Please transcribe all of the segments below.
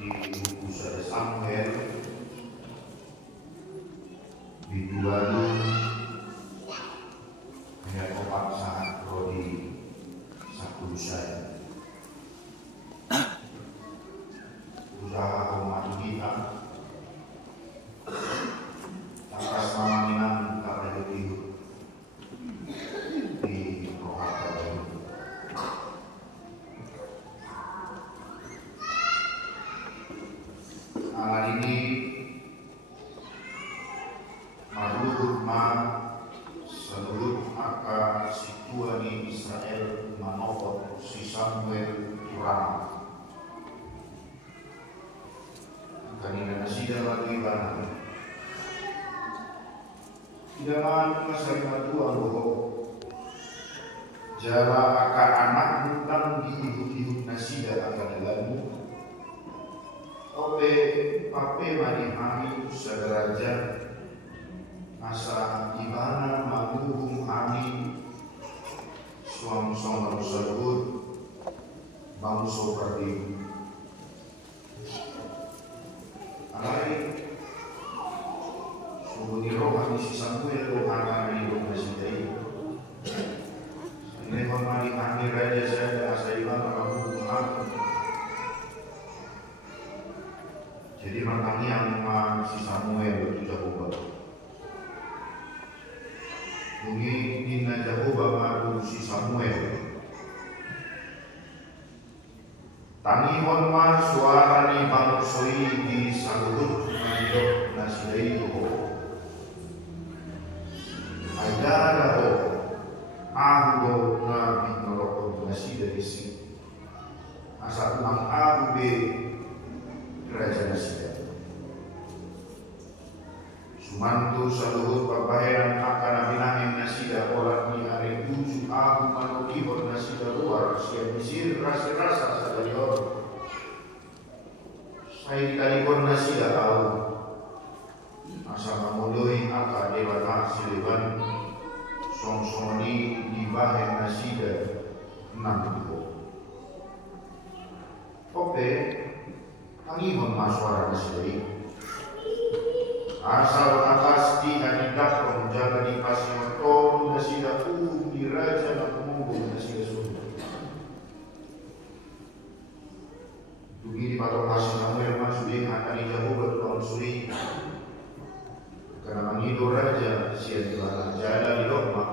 di buku Sada Samuel di 2 ayat 4 saat Rodi satu saya usaha hormat kita atas nama minang tak hidup di rohaka baru. Alat ini maluhur ma seluruh akar situani Israel manopot si Samuel kurang kanina nasida lagi banget tidak mana saya batu algo jara akar anak tentang hidup nasida akan dalammu ope pape mari kami sederaja asa ibana maluhum kami suam-suam tersebut bangsa perdi alai sumuni rohani si Samuel rohana hidup nasidai ini hormati kami raja saya asa ibana maluhum kami. Jadi matangnya yang si Samuel itu Jakoba. Bunyi dina Jakoba maru si Samuel. Tangi honma suara ni bangsoi di saluruh mandok nasidai ho. Ada ho. Ahu nabi nolokon nasidai si. Asal ulang ahu be Raja Nasida Sumantu saluhur papaheran akan abinangin Nasida olah ni hari 7 aku manukibor Nasida luar siap misir rasa-rasa sadarior saya dikalikon Nasida tahu asa mamului aka dewa siliban song-songni di bahen Nasida 6 oke Angihon maswara nasidai asal atas di hadidak menjaga di pasyoton nasida di raja nakumunggu nasida sunnah dugi di patok hasil Samuel masudin akan dijauh bertuan suri karena mengidur raja siap dilana jala di dogma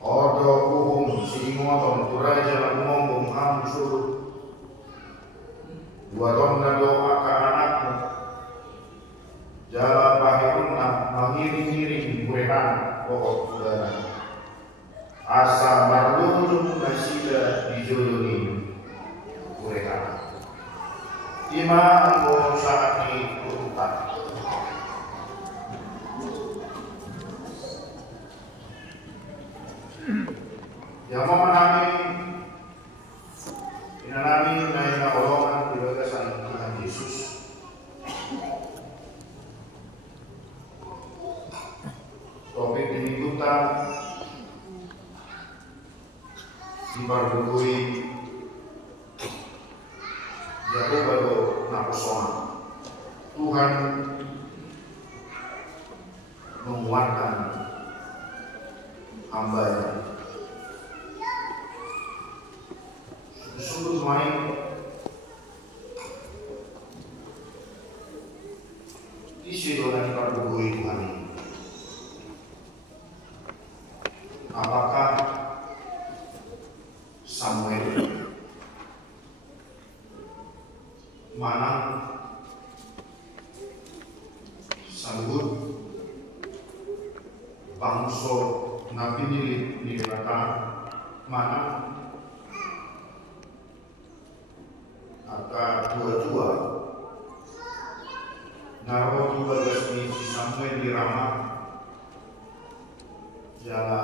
odo kuhum si ingoton tu raja nakumunggu hamsur buaton na doa ke anakmu jala bahirunna mengiring-iring kurehan pokok udara asa marlulun nasida dijuluni kurehan ima anggo saat ini kuruntan yang memenangi inanami naik nakolongan dilagasan Tuhan Yesus topik ini kita dibarbui jatuh baru napusona Tuhan menguatkan hamba-Nya sungguh main isi doa dibarbui Tuhan ini. Apakah Samuel mana sanggup bangsa nabi ini kata mana akan dua-dua naruh 12 ni si Samuel di Ramah jala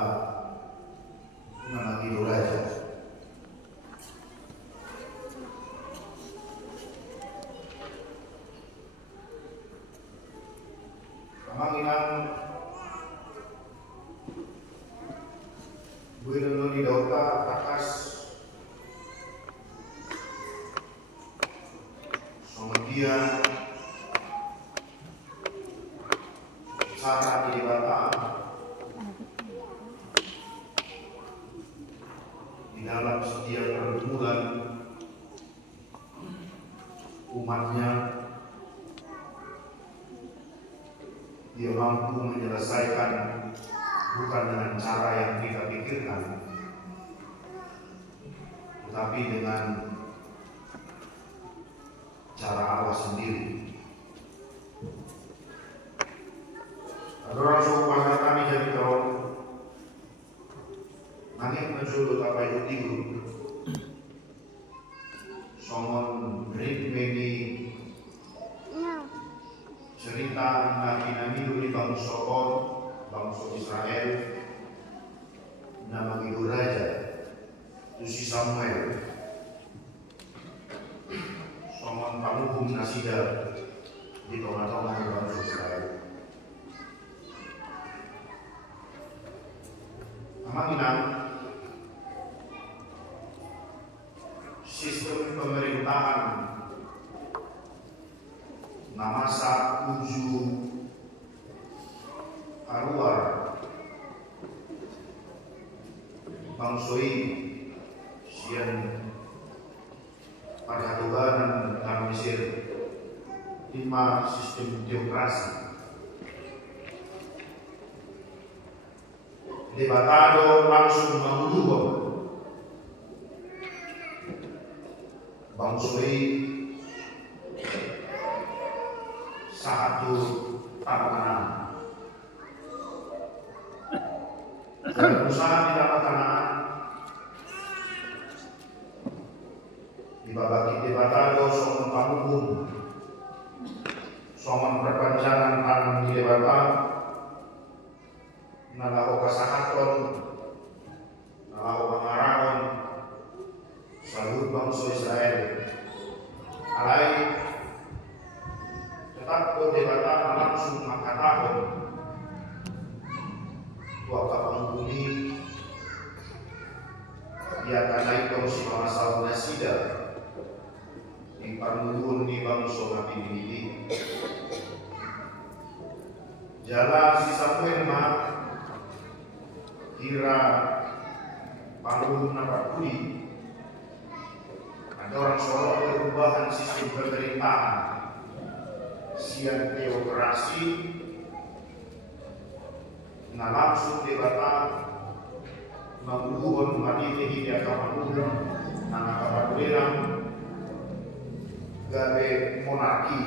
menangi raja kamanginan gue di Dauta atas kemudian cara dibata di dalam setiap pergumulan umatnya, dia mampu menyelesaikan bukan dengan cara yang kita pikirkan, tetapi dengan cara Allah sendiri. Orang suku pasal kami jadi tahun nangis mensulut apa itu tidur somon ritmeni cerita Nabi di bangsa Israel nama itu raja itu si Samuel somon pamuhum nasida di tengah-tengah bangsa Israel. Amanginang sistem pemerintahan namasa uju haruar bangsoi sian pada tubaran dan Mesir 5 sistem demokrasi. Debatado langsung mengubah bangsoi satu tanah dan usaha di dalam tanah dibagi debatado soal panggung soal perpanjangan tanah di debatan nalaho kasahaton nalaho pangaraon salut bangsa Israel alai tetap debatan langsung makatahon tua kapangguni ia karena itu si masalah nasida di panggulun di bangsa nabi ini jalan si Samuel mah kira panggung nampak kuli ada orang soal perubahan sistem pemerintahan sian teokrasi na langsung debatan mengubah materi dia kawan na nakapakuliran gabe monarki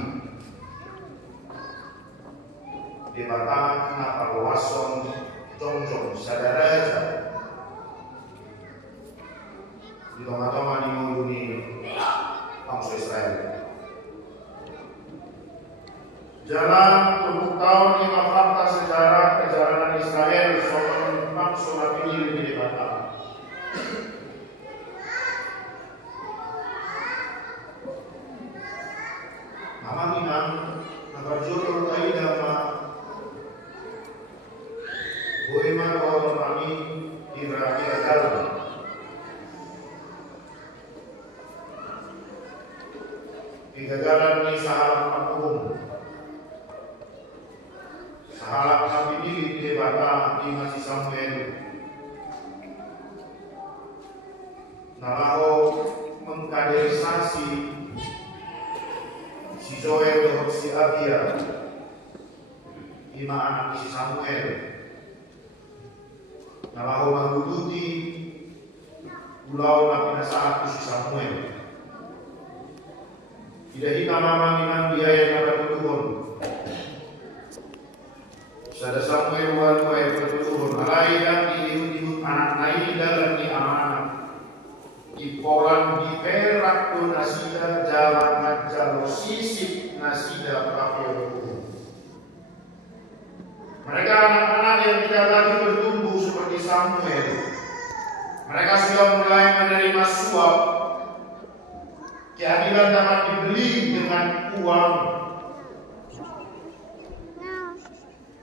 debatan na paluason Jong saudara di tengah-tengah di bangsa Israel. Jalan untuk tahun 5 fakta sejarah perjalanan Israel soal bangsa Nabi ini dibantah. Nama minang nagarjodoh kaidama Boeman orang kami kira-kira jalan kegagalan ini sahabat makum sahabat nabi diri di debata di masih Samuel nalaho mengkaderisasi si Joel dan si Abia 5 anak si Samuel nalaho mengguduti pulau nabi nasaat si Samuel tidak hitam amanginan dia yang ada berturun sada Samuel walwai berturun alaikan diihut anak naik dalam di amanah ipolan di perak tu nasida jalan ngajalo sisip nasida prakyo. Mereka anak-anak yang tidak lagi bertumbuh seperti Samuel. Mereka sudah mulai menerima suap. Keadilan dapat dibeli dengan uang.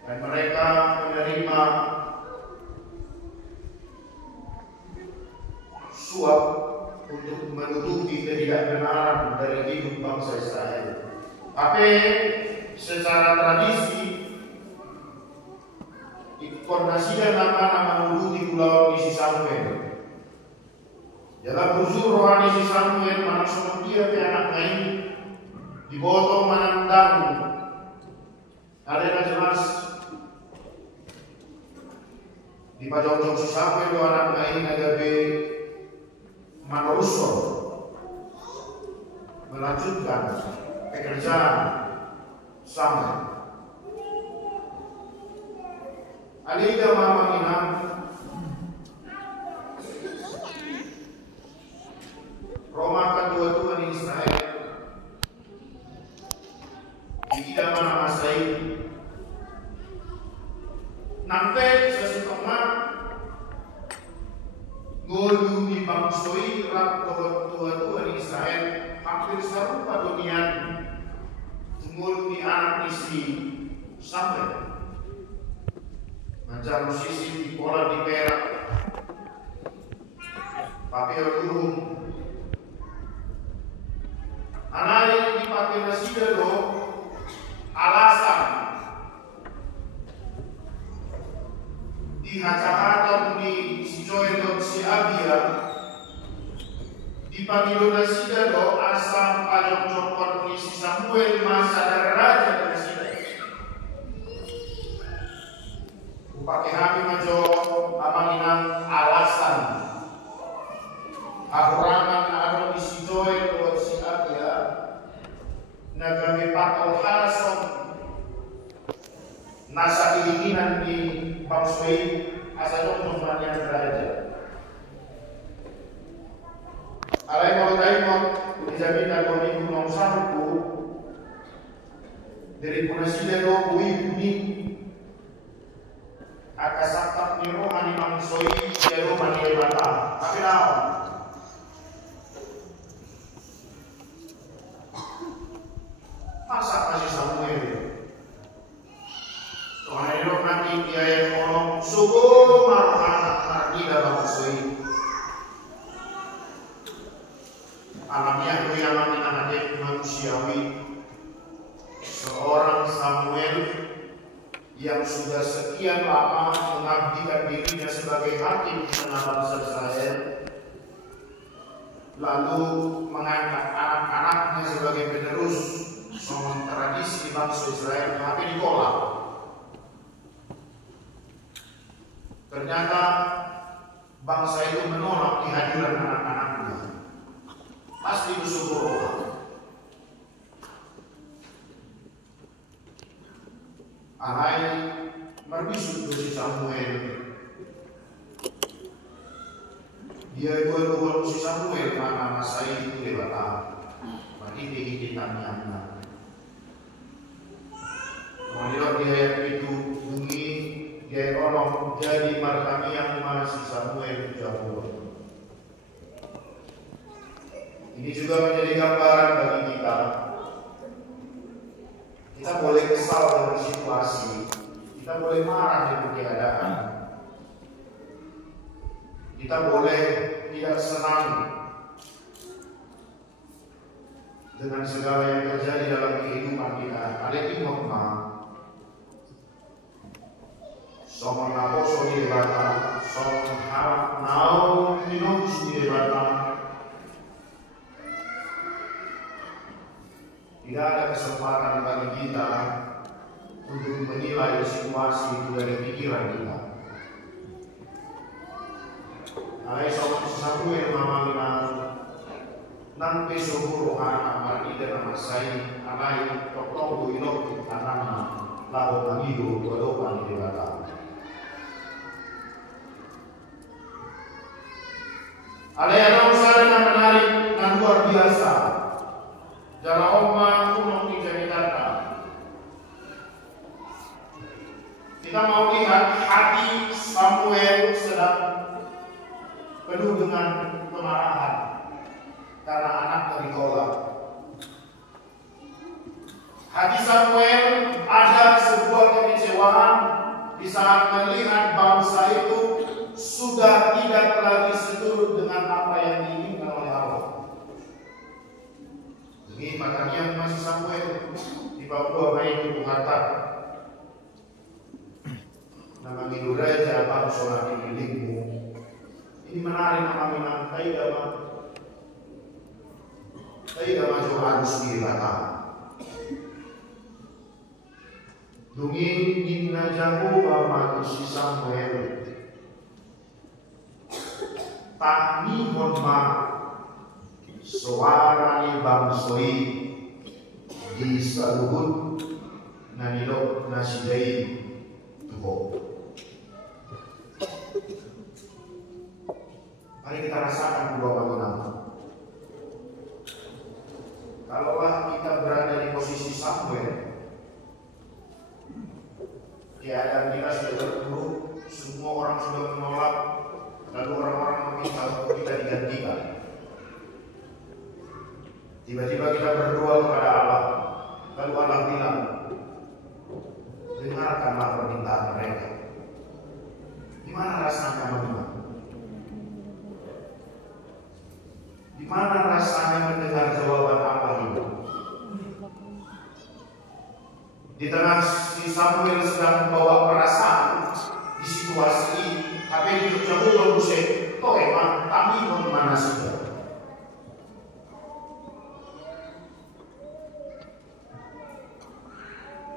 Dan mereka menerima suap untuk menutupi ketidakbenaran dari hidup bangsa Israel. Tapi secara tradisi Kornasida nama menguruti pulau di Samuel. Dalam unsur rohani si Samuel mana semua dia ke anak lain dibotong menandang. Ada yang jelas di pajong si Samuel dua anak lain ada be manusia melanjutkan pekerjaan Samuel. Alida mama inam Roma kedua Tuhan Israel tidak mana masai nanti sesetengah ngolu di bangsoi rak Tuhan Israel hampir serupa dunia ngolu di anak istri sampai macam musisi di bola di perak pakai burung anak yang dipakai nasi dulu alasan dihaca-haca di si Joel dan si Abia dipanggil nasi dulu asal pajak jokor di si Samuel masa dari raja nasi pakai kami majo amanginan alasan akurangan ada di si Joel buat si Abia nagami pakal hason nasa keinginan di bangsoi asal dong yang beraja alai mau taimon dijamin kalau minggu nong sangku dari punasida do bui buni akasakap ni rohani mangsoi dia rohani lebata tapi naon masa masih Samuel rohani rohani dia yang kolong subuh marohana margida mangsoi alamiah yang anak manusiawi seorang Samuel yang sudah sekian lama mengabdikan dirinya sebagai hakim di tengah bangsa Israel, lalu mengangkat anak-anaknya sebagai penerus semua tradisi bangsa Israel, tapi ditolak. Ternyata bangsa itu menolak kehadiran anak-anaknya. Pasti bersyukur. Alai merbisut si Samuel. Dia itu si Samuel mana masa itu lewat bagi kehidupannya. Kemudian dia itu bunyi dia orang jadi markami yang mana si Samuel jauh. Ini juga menjadi gambaran bagi kita. Kita boleh kesal dengan situasi, kita boleh marah dengan keadaan, kita boleh tidak senang dengan segala yang terjadi dalam kehidupan kita. Ada imamna, somong naposo di bata, somong harap nau minum di bata. Tidak ada kesempatan bagi kita untuk menilai situasi itu dari pikiran kita. Alai sobat Samuel mamamina nang pesoguro anak margi dan masai alai tokong ilok tanama lalu mangido wadokan di bata. Alai anak usaha yang menarik dan luar biasa. Dalam Oma kuno diceritakan, kita mau lihat hati Samuel sedang penuh dengan kemarahan karena anaknya ditolak. Hati Samuel ada sebuah kekecewaan di saat melihat bangsa itu sudah tidak lagi seturut dengan apa yang diinginkan oleh Allah. Ini makanya masih Samuel Papua main itu harta. Nama Raja Bang Solati milikmu. Ini menarik nama Minang Taidama jo harus dirata. Dungin dinna jago matu si Samuel. Tani honma suara ni bangsoi di saluhut nanilok nasidai tuho. Mari kita rasakan kedua bangunan. Kalaulah kita berada di posisi Samuel, keadaan kita sudah terpuruk, semua orang sudah menolak, lalu orang-orang meminta untuk kita digantikan. Tiba-tiba kita berdoa kepada Allah, lalu Allah bilang, dengarkanlah permintaan mereka. Gimana rasanya teman-teman? Gimana rasanya mendengar jawaban Allah itu? Di tengah si Samuel sedang membawa perasaan di situasi ini, tapi di jauh berusik, toh emang kami mana sudah.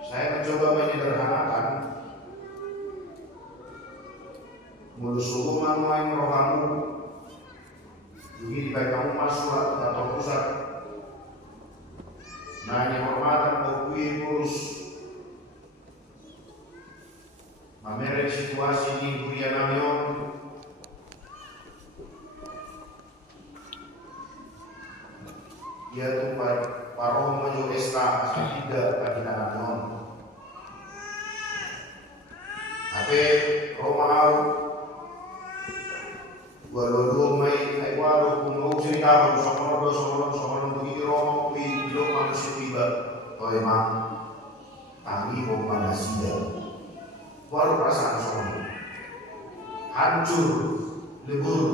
Saya mencoba menyederhanakan, mulus hukuman main rohamu, ini baik kamu masuk atau pusat. Nanya hormatan kokui kurus. Mamere situasi ini kuria namion. Dia tuh paroh menuju esta tidak tadi namion. Tapi Romau walau mai ai walau kuno cerita somono begitu Romo pi lo manusia tiba oh emang tangi mau pada sida walau perasaan somono hancur lebur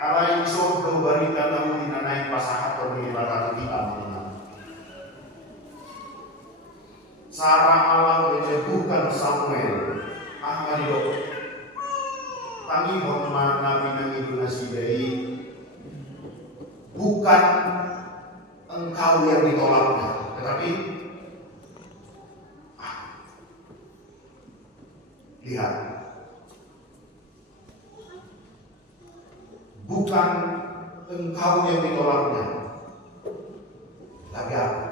alai iso barita namun dinanai pasahat atau di batu kita sarang Allah menyebutkan Samuel Ahmadido tangi hormat Nabi Nabi Nasidai bukan engkau yang ditolaknya, tetapi lihat, bukan engkau yang ditolaknya, tapi apa?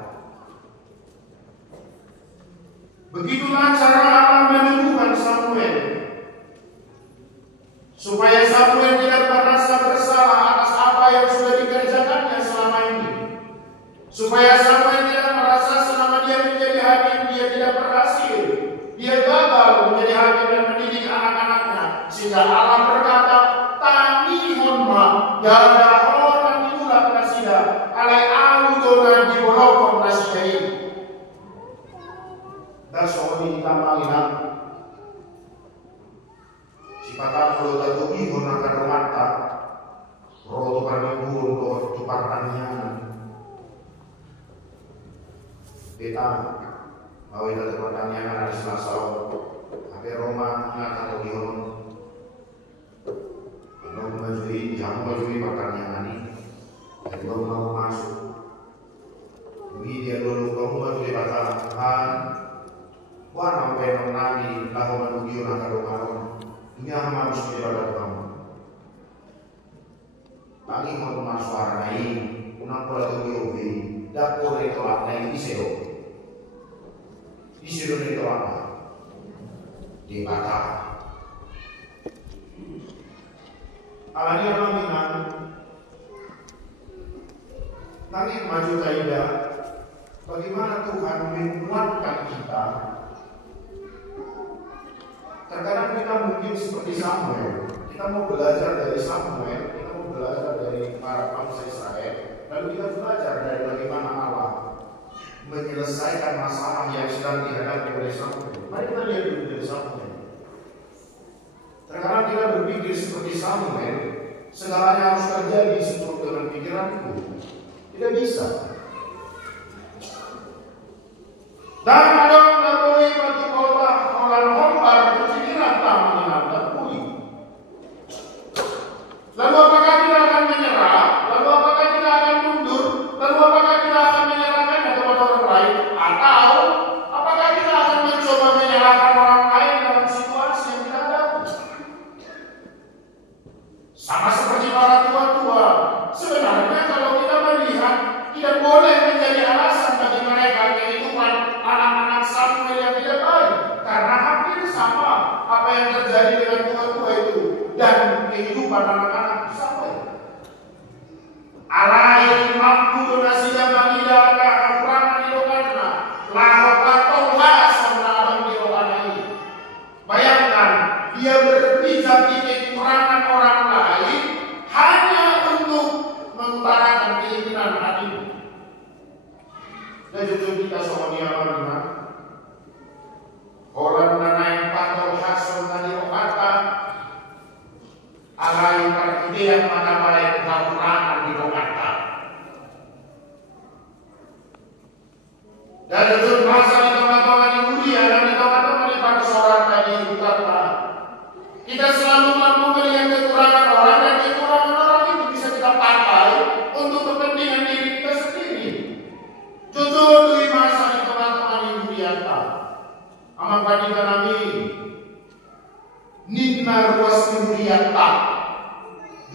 Begitulah cara Allah menemukan Samuel. Supaya Samuel tidak merasa bersalah atas apa yang sudah dikerjakannya selama ini. Supaya Samuel tidak merasa selama dia menjadi hakim dia tidak berhasil. Dia gagal menjadi hakim dan mendidik anak-anaknya. Sehingga Allah berkata, "Tani honma gara orang itulah nasida alai audona di borokon nasidai." Dan soalnya kita melihat Sipatan kalau tatuhi gunakan mata, roto perminggu untuk pertanian. Kita mau itu pertanian ada selasau, tapi Roma nggak tahu dion. Kalau majui, jangan majui pertanian ini, jadi mau masuk. Ini dia dulu kamu majui batalan, wah sampai nonani, tahu manusia nak kadang-kadang. Dunia harus daripada kamu. Bagi hormat suara ini, unang pola tujuh dapur itu apa yang disero itu apa? Dibata. Alani orang Minang, nanti maju Taida, bagaimana Tuhan menguatkan kita? Terkadang kita mungkin seperti Samuel, kita mau belajar dari Samuel, kita mau belajar dari para bangsa Israel, lalu kita belajar dari bagaimana Allah menyelesaikan masalah yang sedang dihadapi oleh Samuel. Mari kita lihat dulu dari Samuel. Terkadang kita berpikir seperti Samuel, segalanya harus terjadi sesuai dengan pikiranku. Tidak bisa. Dan ada naboi batu kota orang hombar bercikiran taman dan pui. Lalu apakah kita akan menyerah? Lalu apakah kita akan mundur? Lalu apakah kita akan menyerahkan kepada orang lain? Atau apakah kita akan mencoba menyerahkan orang lain dalam situasi yang kita hadapi? Sama seperti para tua-tua. Sebenarnya kalau kita melihat, tidak boleh menjadi alasan bagi mereka kehidupan anak-anak Samuel yang tidak baik. Karena hampir sama apa yang terjadi dengan tua-tua itu dan kehidupan anak-anak Samuel. Allah yang mampu donasi dan bangida kekurangan di lokana, lahot latonglah sama abang di lokana ini. Bayangkan, dia berpijak di kekurangan orang lain hanya untuk mengutarakan keinginan hatinya. Dan jujur kita sama dia mana? Orang nanain patol hasil tadi kata, alai ide yang mana baik kekurangan di kata. Dan jujur masa di teman-teman di mulia dan di teman-teman di pada seorang tadi kata, kita selalu mampu melihat kekurangan orang dan kekurangan orang itu bisa kita pakai untuk kepentingan diri kita sendiri. Jujur di masa di teman-teman di mulia aman panikan kami ninna ruas kemuliaan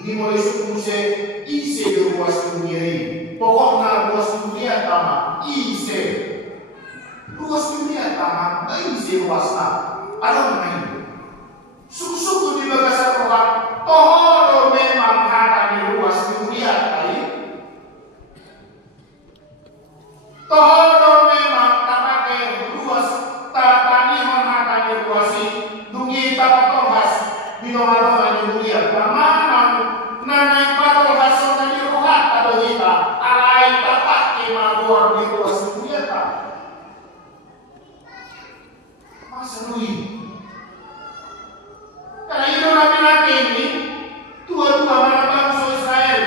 ini mulai sukuse ise ruas kemuliaan pokoknya ruas kemuliaan tama ise ruas kemuliaan tama ise ruas ada main suku di bagasan orang toh memang ada di ruas kemuliaan tadi toh memang tapake ruas tatani menghadani ruasi dungi tapatohas binoma-noma di mulia bagaimana nanai patohas tadi rohat atau kita alai tapake mabuar di ruas mulia tak masa lui karena itu nabi-nabi ini tua-tua mana bangsa Israel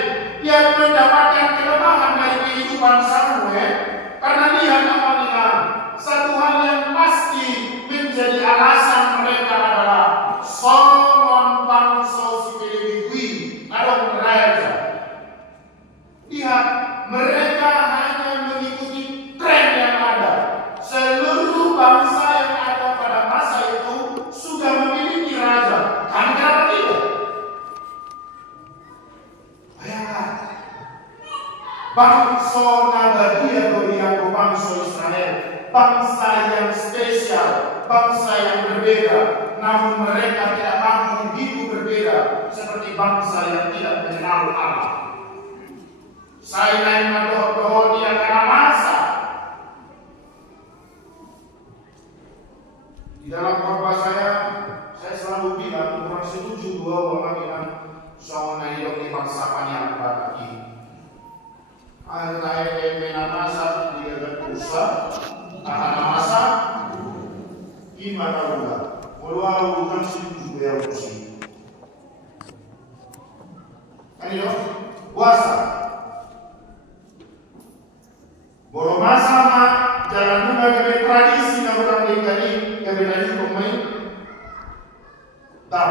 yang mendapatkan kelemahan dari kehidupan Samuel karena lihat apabila satu hal yang pasti menjadi alasan mereka adalah somon bangsa sipilibigui adong raja. Lihat, mereka hanya mengikuti tren yang ada. Seluruh bangsa yang ada pada masa itu sudah memiliki raja. Kan kenapa tidak? Bayangkan, bangsa Nabadia beriaku bangsa Israel, bangsa yang spesial, bangsa yang berbeda, namun mereka tidak mampu hidup berbeda seperti bangsa yang tidak mengenal Allah. Saya lain mendoh-doh dia karena masa. Di dalam khotbah saya selalu bilang orang setuju dua orang yang soalnya hidup di bangsa banyak lagi. Ada yang menamasa dia berusaha, ada masa gimana udah? Walau bukan setuju ya usia. Kan itu puasa. Boro masa mah jalan juga ke tradisi na orang dikali ke tradisi pemain. Tam.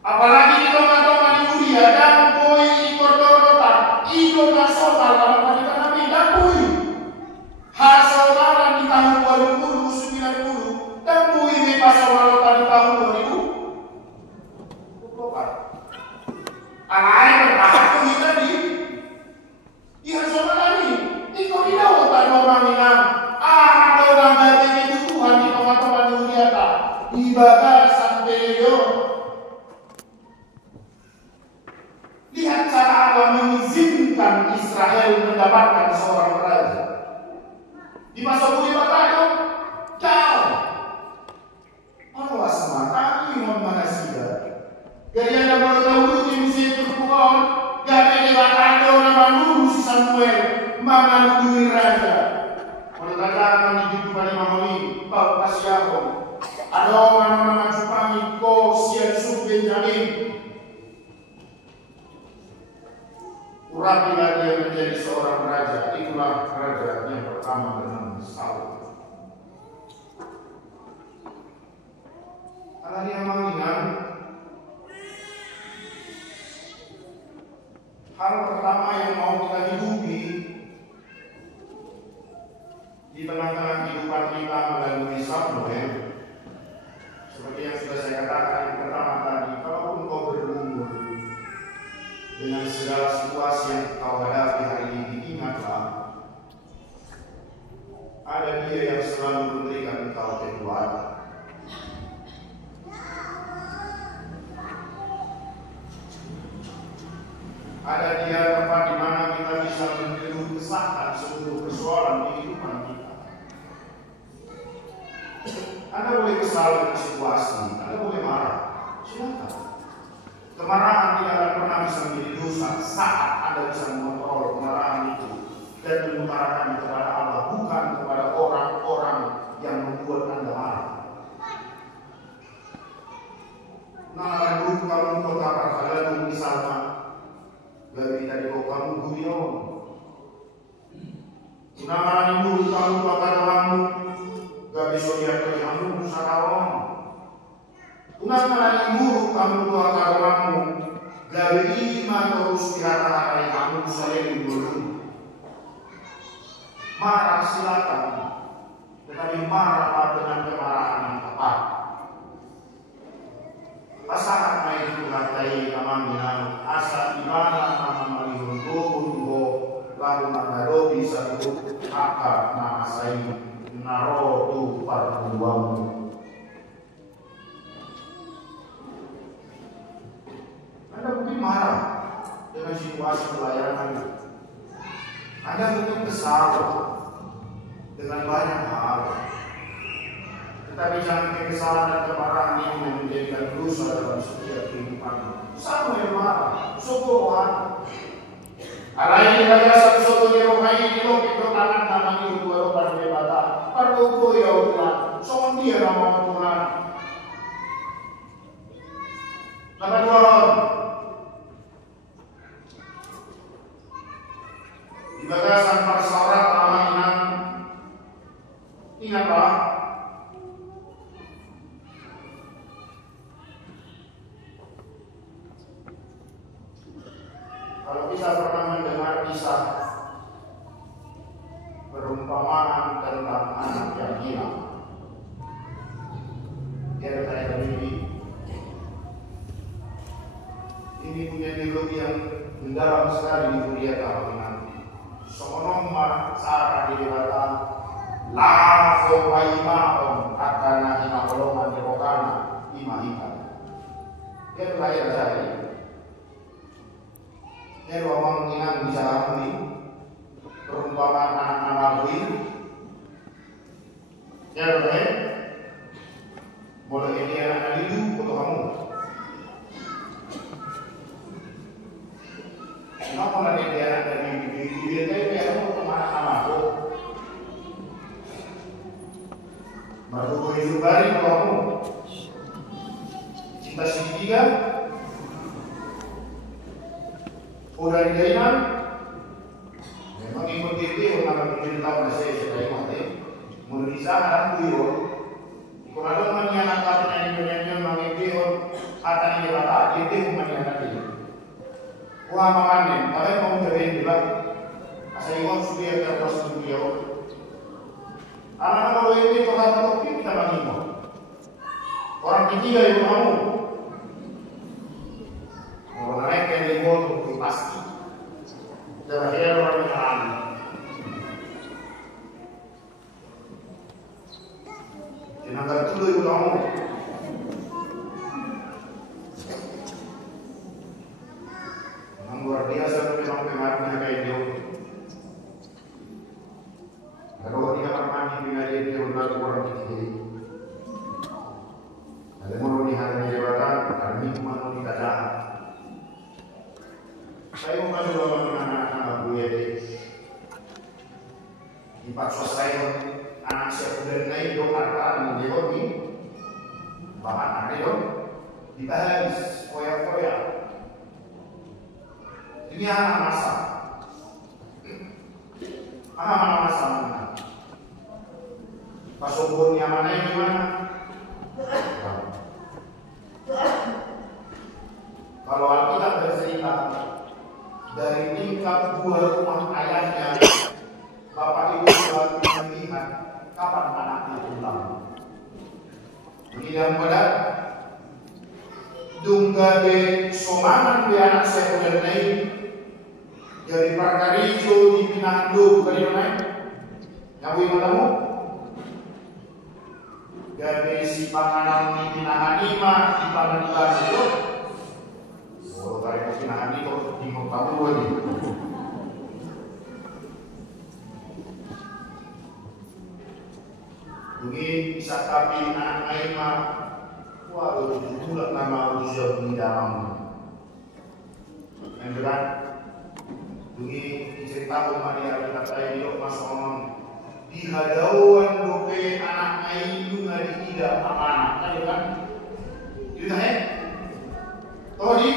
Apalagi di teman-teman di Uria dan boy ikut dorotan, ikut nasional dalam pernikahan kami dan boy. Hasonaran di tahun 2090 dan boy bebas walau di tahun 2024. Alain berapa kita di iya saudara ini kau tidak otak orang ini ada orang dari kebutuhan di teman-teman dunia tak ibadah sampai yo lihat cara Allah mengizinkan Israel mendapatkan seorang raja di masa Budi Batayo jauh Allah semata ini mengasihkan gaya yang baru tahu di musim terbuka gak ada batado nama lulu si Samuel mana lulu raja oleh kata hidup pada mamoni bau kasih aku ada orang Jupangi ko sian su Benjamin urapilah dia menjadi seorang raja itulah raja yang pertama Hari yang mengingat hal pertama yang mau kita hidupi di tengah-tengah kehidupan kita melalui Samuel, seperti yang sudah saya katakan yang pertama tadi, kalaupun kau bergumul dengan segala situasi yang kau hadapi hari ini, ingatlah ada Dia yang selalu memberikan engkau kekuatan. Ada Dia tempat di mana kita bisa mengeluhkan seluruh persoalan kehidupan kita. Anda boleh kesal dengan situasi, Anda boleh marah, silakan. Kemarahan tidak akan pernah bisa menjadi dosa saat Anda bisa mengontrol kemarahan itu dan mengutarakan kepada Allah, bukan kepada orang-orang yang membuat Anda marah. Nah, dulu kamu kota perkalian misalnya, dari tadi kau kamu guyon. Nama ibu kamu kota kamu, gak bisa lihat kamu sakawan. Nama ibu kamu kota kamu, dari lima terus dihata-hatai kamu sering dulu. Marah silakan, tetapi marah dengan kemarahan yang tepat. Pasangan main kuhatai kamangina asa ibana nama malihun dohungo lalu nangaro bisa tuh akar nama sai naro tu parbuang. Anda mungkin marah dengan situasi pelayanan. Anda mungkin kesal dengan banyak hal. Tetapi jangan kekesalan dan kemarahan yang menjadikan dosa dalam setiap kehidupan. Sama yang marah, sokoran. Alain kaya sa soto ni rohay ilo pito kanan naman yung duwaro para may bata. Pardugo yaw na. So hindi na mga tunan. Nakaduaron. Ibagasan para sa orat naman inang. Ingat ba? Kalau kita pernah mendengar kisah perumpamaan tentang anak yang hilang, dia bertanya ini punya dialog yang mendalam sekali di kuliah tahun nanti. Sokonomar Sarah dibatan langsung waimaon akan inakolongan di rokana imahikan. Dia bertanya saya. Ini ruang ingat bisa kami perumpamaan anak-anak ini. Ya, boleh. Boleh ini anak itu untuk kamu. Kenapa nanti dia ada di dia kamu untuk anak-anak aku? Baru hidup balik kamu. Cinta segitiga. Udah di jainan, memang ikut itu orang pemerintah masih sedang mati. Menurut saya kuyo, kalau menyanyikan nyanyian mengibion akan dibata, itu menyanyikan itu. Wah makan tapi mau cobain juga. Asal iwan sudah terus kuyo. Anak kalau itu orang topi kita mengibion. Orang ketiga itu kamu. Kalau naik yang dibuat pasti terakhir orang yang jenazah itu ibu kamu memang luar biasa memang pengaruhnya kayak dia. Kalau dia mandi binari dia udah orang kecil ada mau di hari jabatan kami mau di kaca. Saya mau mencoba anak-anak gue di paksa saya anak saya udah naik doa di hobi bahan ada dong dibahas koya-koya ini anak masa mana pasok nyamannya gimana Kalau Alkitab bercerita dari tingkat dua rumah ayahnya, bapak ibu selalu melihat kapan anaknya pulang. Kemudian pada dunggade somangan di anak saya mengenai jadi perkarijo di pinandu kali mana? Nyawi matamu? Jadi si panganan di pinahanima di panganiban itu. Oh, tarik pinahani kok di tahu lagi. Ini bisa tapi anak Aima, waduh, bulan nama usia di dalam. Yang berat, ini diceritakan Maria kita tadi yuk mas omong di hadauan dope anak Aimu ngadi tidak amanah, kan? Itu dah Todi,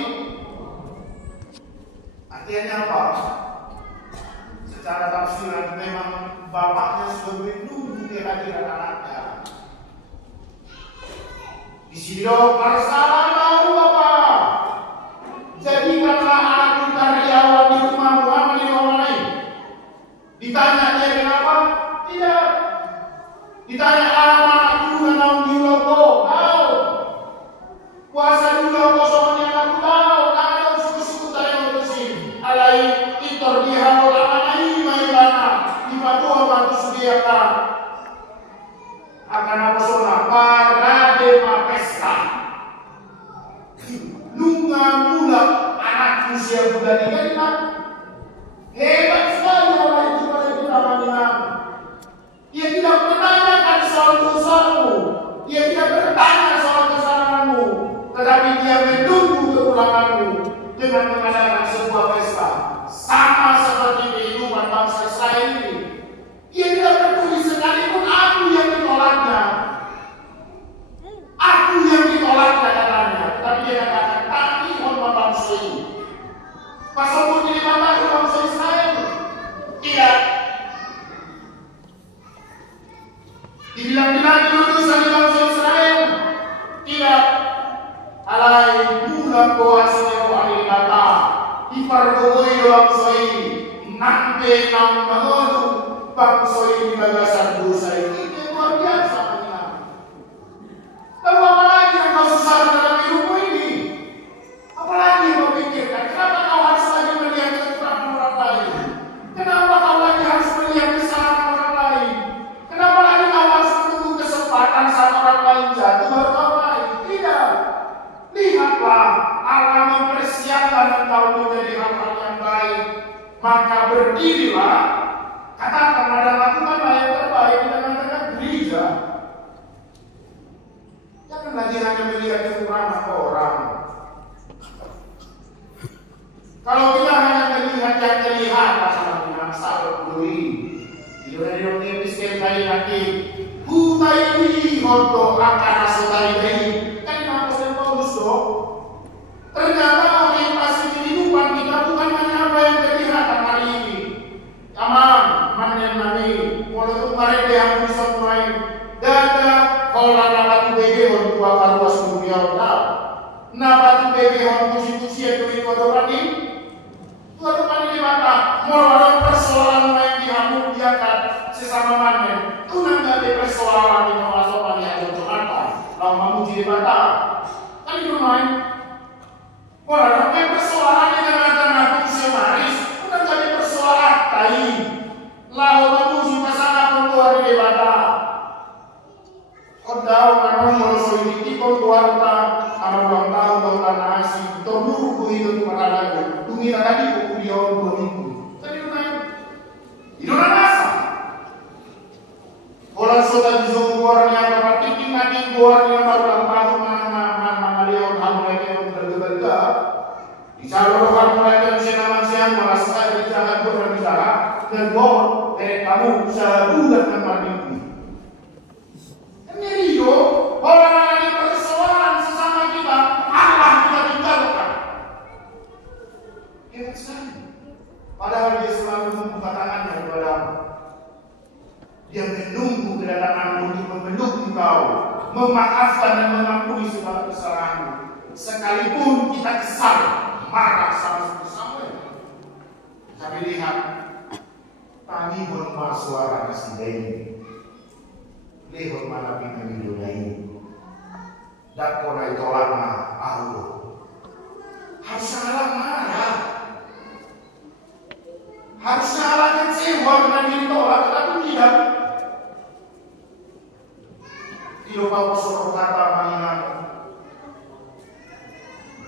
artinya apa? Secara tafsiran memang bapaknya sudah menunggu kehadiran anaknya. Di sini dong, Marsala tahu Bapak. Jadikanlah anakku karyawan di rumah Muhammad di rumah lain. Ditanya dia kenapa? Tidak. Ditanya anakku kenal di Loko, tahu. Puasa juga kosongnya anakku tahu. Tahu suku-suku tanya untuk sini. Alai itor dia olah-alai mailana. Dipatuh bantu sediakan akan apa sona parade pesta lunga mula anak usia muda ini kan hebat sekali orang itu pada kita mengingat. Dia tidak menanyakan soal dosamu, dia tidak bertanya soal kesalahanmu, tetapi dia menunggu kepulanganmu dengan mengadakan sebuah pesta sama seperti kehidupan bangsa Israel ini. Dia tidak peduli sekalipun aku yang ditolaknya. Aku yang ditolaknya katanya. Tetapi dia katakan, tapi hormat bangsa ini. Pasal pun di mata bangsa Israel. Tidak. Dibilang-bilang dosa di bangsa Israel. Tidak. Alai bulan kuasanya wahai kata. Dipergogoi bangsa ini. Nanti namanya bangsa ini gagasan dosa ini luar biasa. Lalu apa lagi yang kau susah dalam hidupmu ini? Apalagi yang kau pikirkan? Kenapa kau harus lagi melihat kekurangan orang lain? Kenapa kau lagi harus melihat kesalahan orang lain? Kenapa lagi kau harus menunggu kesempatan saat orang lain jatuh baru kau naik? Tidak. Lihatlah Allah mempersiapkan engkau menjadi hal-hal yang baik. Maka berdirilah. Katakan ada lakukanlah yang terbaik di tengah-tengah gereja. Jangan lagi hanya melihat kekurangan orang. Kalau kita hanya melihat yang kelihatan sama dengan sahabat beli, di miskin kali lagi, hutai ini untuk akan asotai ini. Kan ini Apostol Paulus dong. Ternyata orientasi kehidupan kita bukan hanya apa yang kelihatan hari ini. Aman, manen nami, walaupun mereka yang bisa mulai dada, kalau dapat BG untuk apa ruas dunia orang, dapat BG untuk institusi itu ini, Tuhan di mata, mau ada persoalan lain dihamuk diangkat sesama manen, tuh nggak ada persoalan di bawah sopan yang jauh mata, lalu memuji di mata, kan itu main, mau ada persoalan di tengah-tengah fungsionaris. Jadi persoalan tadi lalu memuji pasangan keluar di bata kau tahu mana mau ini kau keluar anak ulang tahun tanah asing terburu itu makanan tunggu tadi kau kuliah 2 minggu tadi main itu rasa orang sudah bisa keluarnya apa titik nanti keluarnya baru ulang tahun mana dia orang mulai yang bergega disalurkan mulai dari siang merasa jangan berbicara dan bohong kamu sebulan tanpa mimpi. Ini itu orang yang persoalan sesama kita Allah kita tinggalkan. Hebat sekali. Padahal dia selalu membuka tangannya kepadamu. Dia menunggu kedatanganmu untuk memeluk engkau, memaafkan dan mengampuni segala kesalahanmu. sekalipun kita kesal, marah sama Samuel, tapi lihat, kami hormat suara kasih ini, lihat mana pintu dunia ini, dan kona itu lama, Allah, harus salah marah, harus salah kecewa dengan ditolak, tapi tidak. Tidak mau suruh kata mengingat.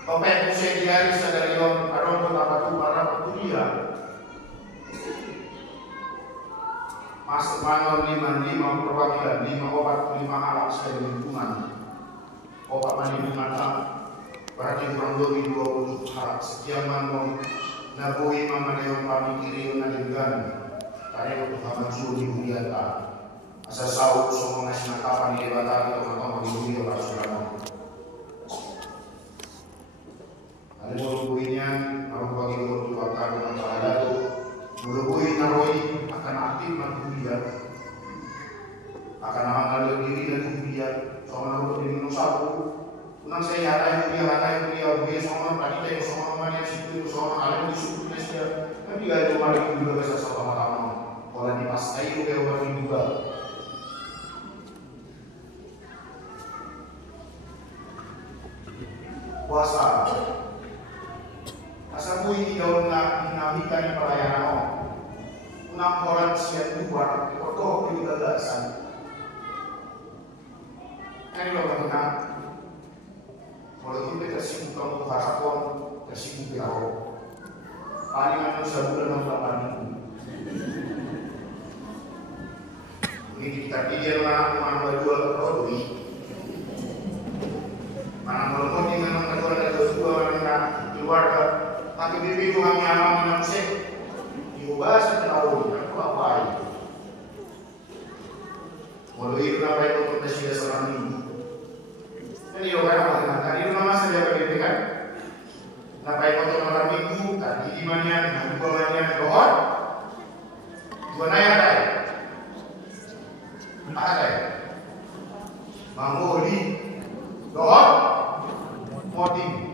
Topeng saya diari sadari yon arong betapa tu para petulia. Masuk manon 5 perwakilan 5 obat 5 alat saya lingkungan. Obat mandi binatang berarti kurang lebih 20 alat sekian manon nabui mama dewan pami kiri nadinggan. Tadi untuk hamansu di Budiata. Asa saud semua ngasih nakapan di batang itu atau di bumi orang Surabaya. Ada melubuinya, kalau bagi guru wakar dengan ada tu, melubui naroi akan aktif nanti akan mengalir diri dan dia soalnya untuk diminum sapu. Unang saya ada yang dia soalnya tadi dia soalnya mana situ soalnya kalian di situ dia, tapi gak ada orang juga bisa sama kamu. Kalau dipastai juga orang juga. Puasa asa bui daun dinamika ni pelayanan unang orang siap luar kotor di gagasan kan lo benar kalau kita tersinggung kamu harapon tersinggung pilau paling anu sebulan 8 ini kita pilih mana dua produk mana melomot dengan kedua dan kedua orang keluarga tapi bibi itu kami aman dengan musik diubah setahun aku apa ini mulai itu apa itu untuk nasi seorang minggu ini orang apa tadi itu mama saya pakai kan apa itu untuk malam minggu tadi di mana dua mana dohor dua naya ada mangoli dohor moding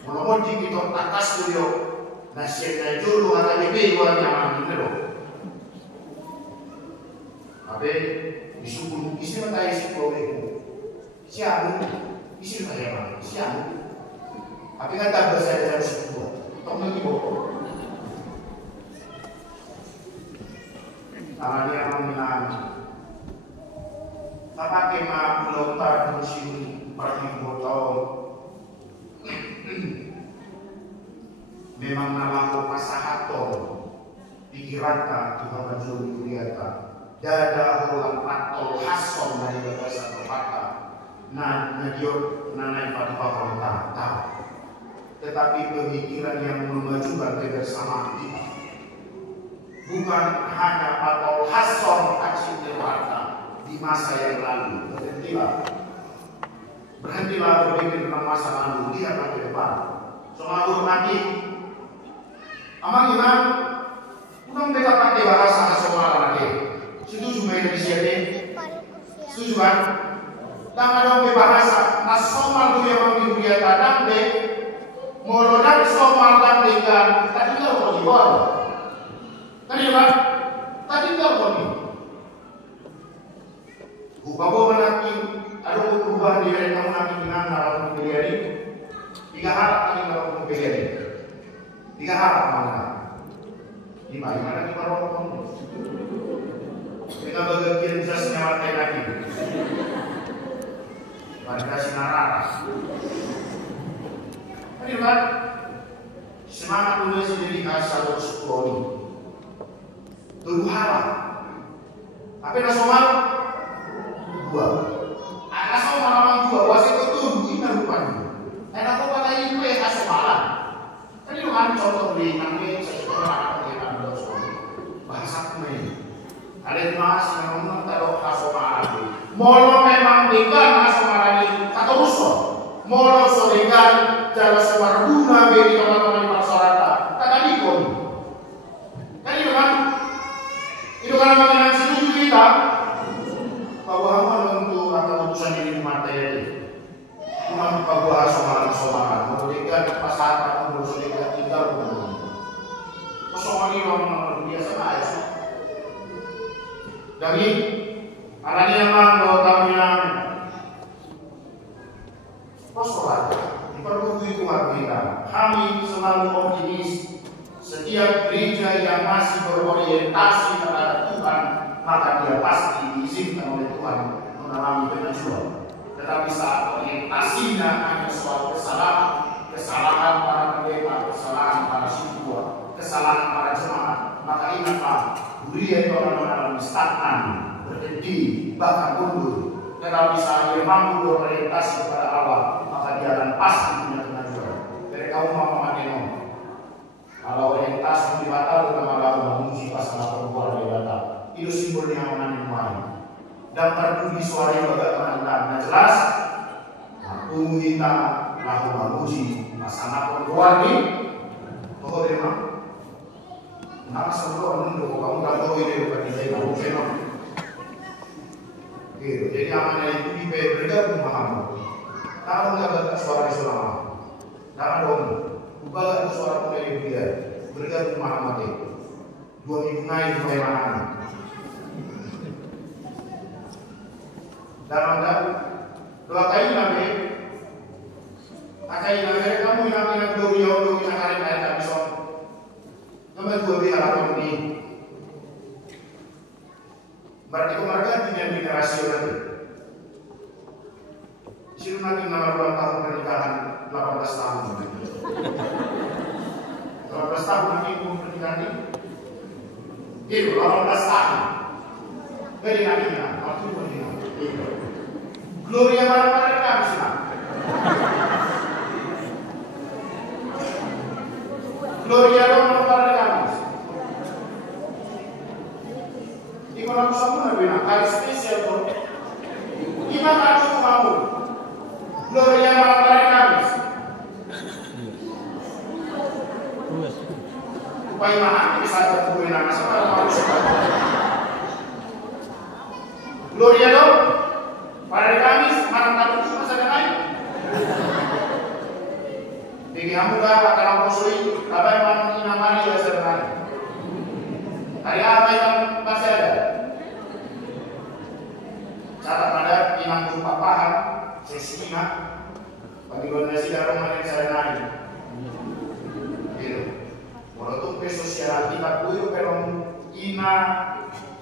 kalau moding itu atas dulu nasihatnya dulu katanya beruang yang ini loh tapi disuruh isi mata isi problem siapa isi mata siapa tapi kan tak bersama dari semua tak lagi bokor tangan dia mengenal tak pakai mah melontar musim pergi botol memang namaku pasahaton pikiranka Tuhan Majuri Kuriata dada hulang patol hason dari bahasa kepaka nadiot nanai pada pakai tahu tetapi pemikiran yang memajukan kebersamaan kita bukan hanya patol hason aksi dewata di masa yang lalu berhentilah berpikir tentang masa lalu lihat ke depan soal hormati aman gimana? Unang mereka pakai bahasa Somali lagi. Setuju main di sini? Setuju kan? Dan ada bahasa Nasomal tu yang mengirim datang deh. Molodan Somal dan dengan tadi kau pergi bawah. Tadi kan? Tadi kau pergi. Bawa menanti ada perubahan di dalam menanti dengan dalam pembelian ini. 3 hal kami dalam pembelian ini. 3 hal mana? Di mana di parong kita bagian jas nyawa lagi. Pada sinar Ini kan semangat mulai sendiri kasar sekolah. Tunggu halal. Tapi nasional 2. Nasional memang 2. Wasit itu kita rupanya. Enak kok kata itu ya nasionalan. Kan itu kan contoh di nanti sesuatu yang ada bahasa kumain. Ada mas yang ngomong taruh nasionalan. Molo memang dekan nasionalan ini kata rusuh. Molo sodegan jalan semar guna beri teman-teman di masyarakat. Kata dikon. Kan itu kan mengenai setuju kita bahwa untuk akan utusan ini materi. Cuma bahwa soal sorry orang biasa aja. Dari anaknya kalau kami yang sholat diperlukan Tuhan kita. Kami selalu optimis. Setiap gereja yang masih berorientasi kepada Tuhan, maka dia pasti diizinkan oleh Tuhan mengalami kemajuan. Tetapi saat orientasinya hanya soal kesalahan para pendeta, kesalahan para siswa, kesalahan para jemaat, maka ingatlah, gereja itu akan mengalami stagnan, berhenti, bahkan mundur. Tetapi saat dia mampu berorientasi kepada Allah, maka dia akan pasti punya kemajuan. Dari kaum Mama Maneno, kalau orientasi dibatalkan maka menguji pasangan perempuan dari data. Itu simbolnya mengenai lain. Dan tertulis suara yang bagaimana nah jelas. Aku minta lalu menguji pasangan perempuan ini. Oh memang. Nama sebelum itu kamu tak tahu ini bukan di kamu senang. Gitu. Jadi amanah itu bergabung paham. Kalau nggak ada suara selama, jangan dong. Bukan itu suara pemilik dia bergabung Muhammad itu 2 minggu naik bagaimana dan anda 2 kali nabi akai nabi kamu yang minat gloria untuk minat kali kabison nomor 2 harapan ini berarti kemarga dengan generasi nanti sini nanti nomor 2 tahun pernikahan 18 tahun 18 tahun nanti umur pernikahan ini itu 18 tahun dari nantinya waktu pernikahan gloria mana-mana kami senang gloria dong mana-mana kami ikut aku sama bilang hari spesial tuh gimana aku mau gloria mana-mana kami supaya mahal bisa terbunuh nama sama harus gloria dong pada Kamis malam takut itu masa lain bagi kamu gak akan muslim kabar malam ina mari ya sedang hari apa yang masih ada catat pada imam lupa paham sesi ingat bagi donasi darah mana yang saya naik gitu. Walaupun sosial kita puyo pero ina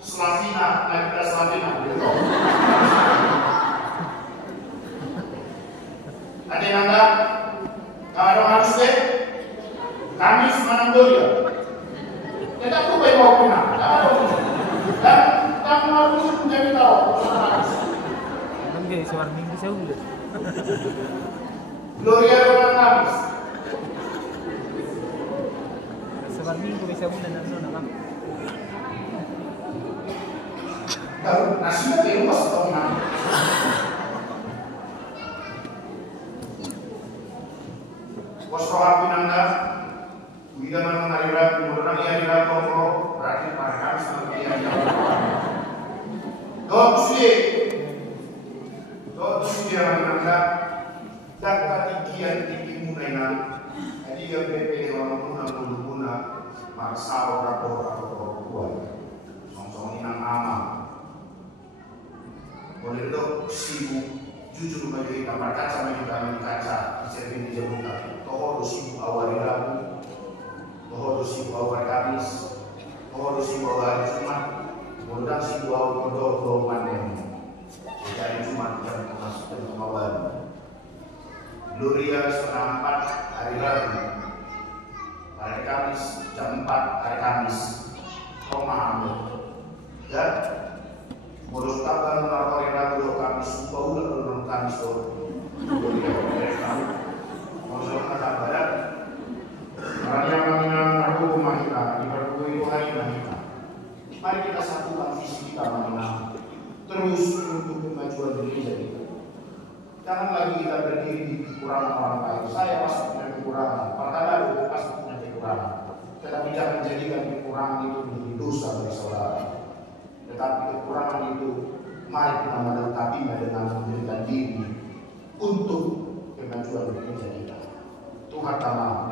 Slavina, kita Slavina, gitu. Ada yang anda kalau harus deh Kamis manang gloria. Kita aku baik mau punya, dan kamu harus menjadi tahu. Kan guys, suara minggu saya udah. Gloria orang Kamis. Minggu bisa muna na kan. Kalau nasinya di rumah setahun nanti. Wasrohaku nanda, tidak mengenai ragu, mengenai hari ragu, berarti pada kami sampai hari ragu. Doa suye nanda, dapat ikian tinggi munainan, jadi yang BP orang guna marsal rapor atau perempuan song-song inang ama boleh dok sibuk jujur bagi kamar kaca bagi kami kaca dicermin di jamuka toho sibuk awal rabu toho sibuk awal Kamis toho sibuk awal Jumat modal sibuk awal kedua manen jadi Jumat jam masuk jam awal Gloria setengah 4 hari Rabu hari Kamis jam 4 hari Kamis Romahanmu dan bolos taban hari Rabu Kamis sumpah udah Kamis tuh maksudnya kabaran orang yang mengenal aku rumah kita diperlukan hari kita mari kita satukan visi kita mengenal terus untuk kemajuan gereja kita jangan lagi kita berdiri di kekurangan orang lain saya pasti punya kekurangan perkara itu pasti punya kekurangan tetapi jangan jadikan kekurangan itu menjadi dosa bagi saudara tetapi kekurangan itu mari kita melengkapinya dengan memberikan diri untuk kemajuan gereja kita Tuhan tamam